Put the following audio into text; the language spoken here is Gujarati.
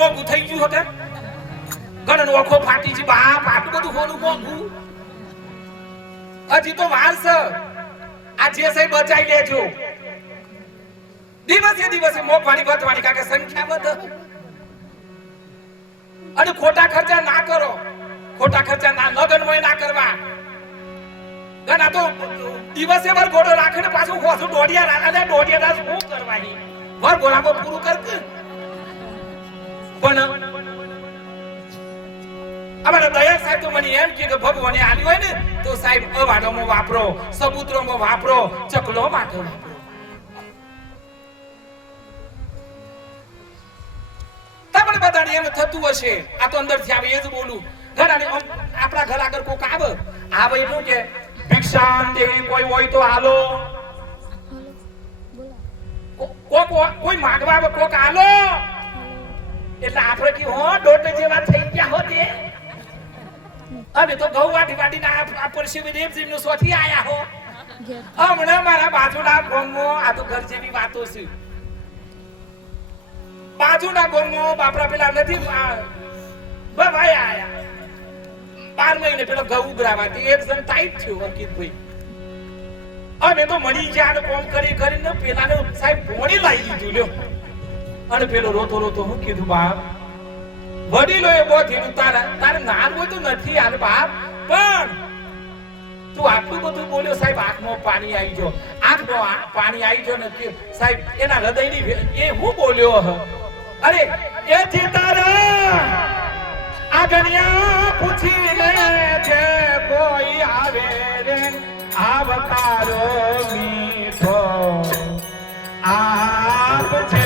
મોંઘું થઈ ગયું હોતે ઘણો ઓખો ફાટી છે બાપ આટલું બધું હોનું મોંઘું હજી તો વાર છે આ જે સહી બચાઈ લેજો દિવસે મોંઘવારી વધવાની કાકે સંખ્યા વધે અને ખોટા ખર્ચા ના કરો ખોટા ખર્ચા ના લગનમાં ના કરવા ઘણા તો દિવસે વર ઘોડો રાખીને પાછું હોસું દોડિયા રાના દોડિયા શું કરવાની વર ઘોડામાં પૂરું કરકે પણ અમારા દયા સાહેબ તો મને એમ કે ભગવાને આલી હોય ને તો સાહેબ અવાડોમાં વાપરો સબૂતરોમાં વાપરો ચકલો માટે વાપરો તમને બધાને એમ થતું હશે આ તો અંદરથી આવે એ જ બોલું ઘણાને આપણા ઘર આગળ કોક આવે એટલું કે ભિક્ષાન દેવી કોઈ હોય તો હાલો કોઈ માંગવા આવે કોક હાલો એટલે આપણે કે હો દોટ જેવા થઈ ગયા હો તે અમે તો ઘઉં વાટી ના પરસેવી દેવજીનો સોથી આયા હો હમણાં મારા બાજુના ગામમાં આ તો ઘર જેવી વાતો છે બાજુના ગામમાં બાપરા પેલા નથી ભાઈ આયા 12 મહિને પેલો ઘઉં ઉગરાવાથી એક જણ ટાઈટ થયો અંકિતભાઈ અમે તો મળી ગયા કોમ કરીને પેલાને સાહેબ ભોણી લાવી દીધું લ્યો અને પેલો રોતો હું કીધું બાપ વડીલોએ બોધીનું તારે નાર હોય તો નથી હાલ બાપ પણ તું આટલું બધું બોલ્યો સાહેબ આંખમાં પાણી આવી ગયો પાણી આવી ગયો ને સાહેબ એના હૃદયની એ હું બોલ્યો અરે એથી તારા આગણિયા પૂછી લે છે કોઈ આવે રે આવતારો મીઠો આપ છે